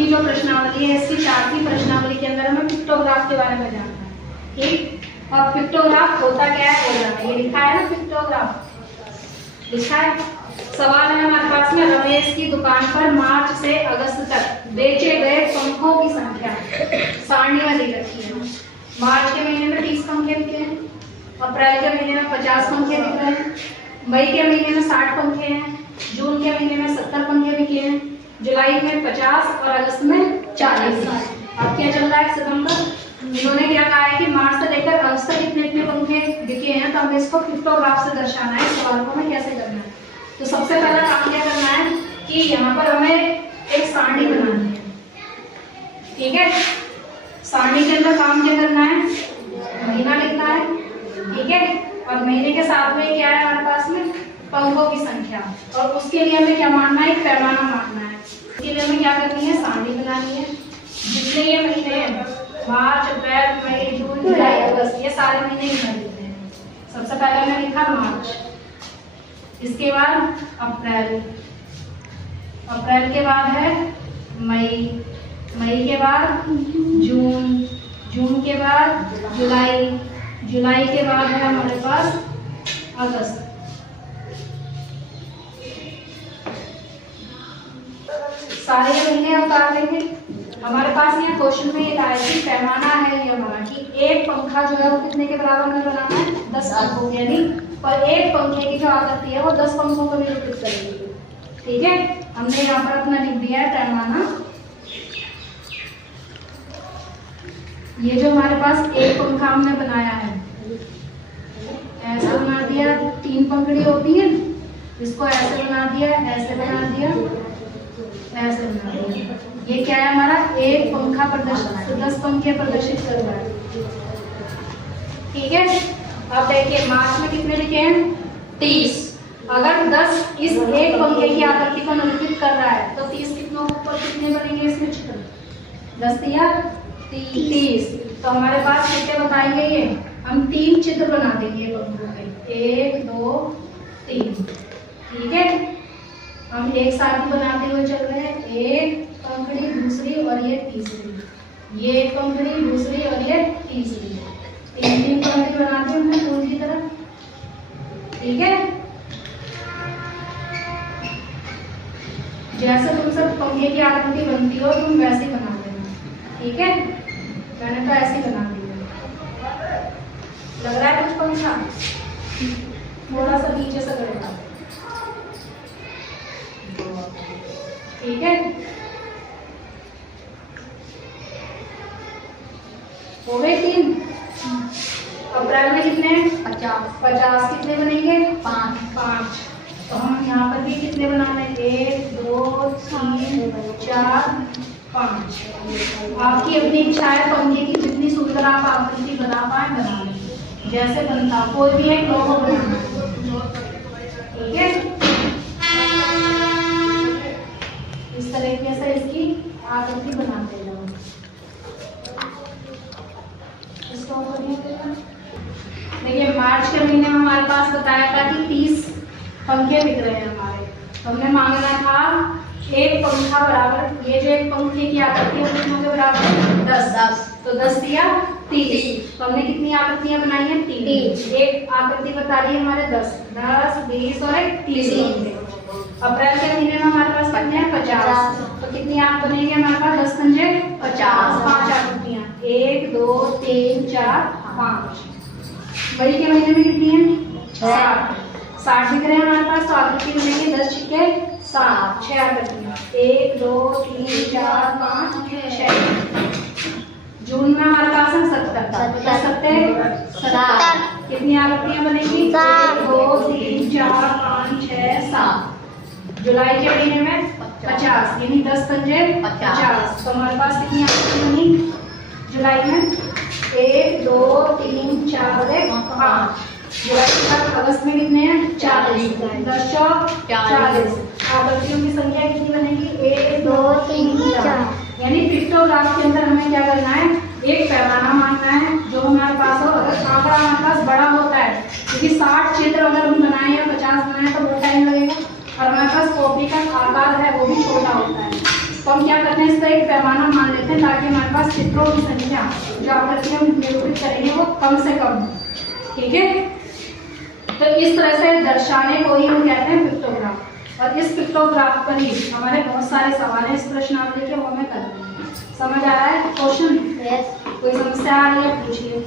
की जो प्रश्नावली है, इसकी 4वीं प्रश्नावली के अंदर हमें पिक्टोग्राफ के बारे में जानना है। ठीक, अब पिक्टोग्राफ होता क्या है बोल रहा है, ये लिखा है ना पिक्टोग्राफ लिखा है। सवाल है हमारे पास में, रमेश की दुकान पर मार्च से अगस्त तक बेचे गए पंखों की संख्या सारणी में दी रखी है। मार्च के महीने में 30 पंखे बिके हैं, अप्रैल के महीने में 50 पंखे बिक रहे हैं, मई के महीने में 60 पंखे हैं, जून के महीने में 70 पंखे बिके हैं, जुलाई में 50 और अगस्त में 40। अब क्या चल रहा है सितंबर, इन्होंने क्या कहा है कि मार्च से लेकर अगस्त तक इतने इतने पंखे बिके हैं, तो हमें इसको पिक्टोग्राफ से दर्शाना है। सवाल को हमें कैसे करना है, तो सबसे पहला काम क्या करना है कि यहाँ पर हमें एक सारणी बनानी है। ठीक है, सारणी के अंदर काम क्या करना है, महीना लिखना है। ठीक है, और महीने के साथ में क्या है हमारे पास में, पंखों की संख्या, और उसके लिए हमें क्या मानना है, एक पैमाना मानना है। इसके लिए हमें क्या करनी है, सारणी बनानी है। जितने ये महीने हैं, मार्च, अप्रैल, मई, जून, जुलाई, अगस्त, ये सारे महीने गिना देते हैं। सबसे पहले मैंने लिखा मार्च, इसके बाद अप्रैल, अप्रैल के बाद है मई, मई के बाद जून, जून के बाद जुलाई, जुलाई के बाद है हमारे पास अगस्त। सारे महीने उतार लेंगे। हमारे पास यहाँ क्वेश्चन में एक आया कि पैमाना है ये हमारा कि एक पंखा जो है वो कितने के बराबर में बनाना है, 10 पंखों, यानी और एक पंखे की जो आकृति है वो 10 पंखों को निरूपित करेगी। ठीक है, हमने यहाँ पर अपना लिख दिया है पैमाना। ये जो हमारे पास एक पंखा हमने बनाया है, ऐसे बना दिया, 3 पंखड़ी होती है, इसको ऐसे बना दिया, ऐसे बना दिया, ऐसे बना दिया। ये क्या है हमारा, एक पंखा प्रदर्शित, तो 10 पंखे प्रदर्शित कर रहा है। ठीक है, अब देखिए मार्च में कितने लिखे हैं, 30। अगर 10 इस एक पंखे की आकृति को निरूपित कर रहा है तो 30 कितनों ऊपर कितने बनेंगे इसमें चित्र, 10 या 30। तो हमारे पास कितने बताएंगे, ये हम 3 चित्र बना देंगे पंखों के, 1 2 3। ठीक है, हम एक साथ ही बनाते हुए चल रहे हैं, एक पंखड़ी, दूसरी और ये तीसरी, ये एक पंखड़ी, दूसरी और ये तीसरी, 3 पंखड़ी बनाते हैं फूल की तरह। ठीक है, जैसे तुम सब पंखे की आकृति बनती हो तुम वैसे ही बना देना। ठीक है, मैंने तो ऐसे ही बना दिया। लग रहा है कुछ पंखा, थोड़ा सा नीचे से करेगा। ठीक है, हो गए 3। अप्रैल में कितने हैं, 50 कितने बनेंगे, 5। तो हम यहाँ पर भी कितने बनाने, 1 2 3 4 5। आपकी अपनी इच्छा है, पंखे की जितनी सुंदर आप आकृति बना पाए बना लें, जैसे बनता कोई भी एक लोगो बनाना। ठीक है, इस तरीके से इसकी आकृति बनाते जाओ। इसको देखिए मार्च के महीने में हमारे पास बताया था कि 30 पंखे बिक रहे हैं हमारे, तो हमने मांगना था एक पंखा बराबर, ये जो एक पंखे की आकृति है कितनों के बराबर, 10। तो 10 दिया 30। तो हमने कितनी आकृतियां बनाई हैं, 3। एक आकृति बता रही है हमारे 10, 20 और 30। अप्रैल के महीने में हमारे पास कितने हैं, 50। तो कितनी आंख बनेगी हमारे पास, 10 पंजे 50, 5 आकृतियां, 1 2 3 4 5। मई के महीने में कितनी है, 60 दिख रहे हैं हमारे पास, तो आकृति बनेगी 10 छिक्के 7, 6 आकृतियां, 1 2 3 4 5 6। जून में हमारे पास है 70। कितनी आकृतियां बनेगी, 1 2 3 4 5 6 7। जुलाई के महीने में 50, यानी 10 पंजे 50। तो हमारे पास कितनी आकृति बनी जुलाई में, 1 2 3 4 5। जुलाई के बाद अगस्त में कितने हैं, 40, 10 चौक 40। आकृतियों की संख्या कितनी बनेगी, 1 2 3 4। यानी पिक्टोग्राफ के अंदर हमें क्या करना है, एक पैमाना मानना है जो हमारे पास हो। अगर आंकड़ा हमारे पास बड़ा होता है, क्योंकि 60 चित्र अगर हम बनाए या 50 बनाए तो बहुत टाइम लगेगा, और हमारे पास कॉपी का आकार है वो भी छोटा होता है, तो तो हम क्या करते हैं, इसका एक पैमाना मान लेते हैं ताकि हमारे पास चित्रों की संख्या जो आकृति हम निरूपित करेंगे वो कम से कम हो। ठीक है, तो इस तरह से दर्शाने को ही हम कहते हैं पिक्टोग्राफ। और इस पिक्टोग्राफ पर ही हमारे बहुत सारे सवाल हैं इस प्रश्नावली के, वो हमें करने हैं। समझ आ रहा है क्वेश्चन? कोई समस्या आ रही है पूछिए।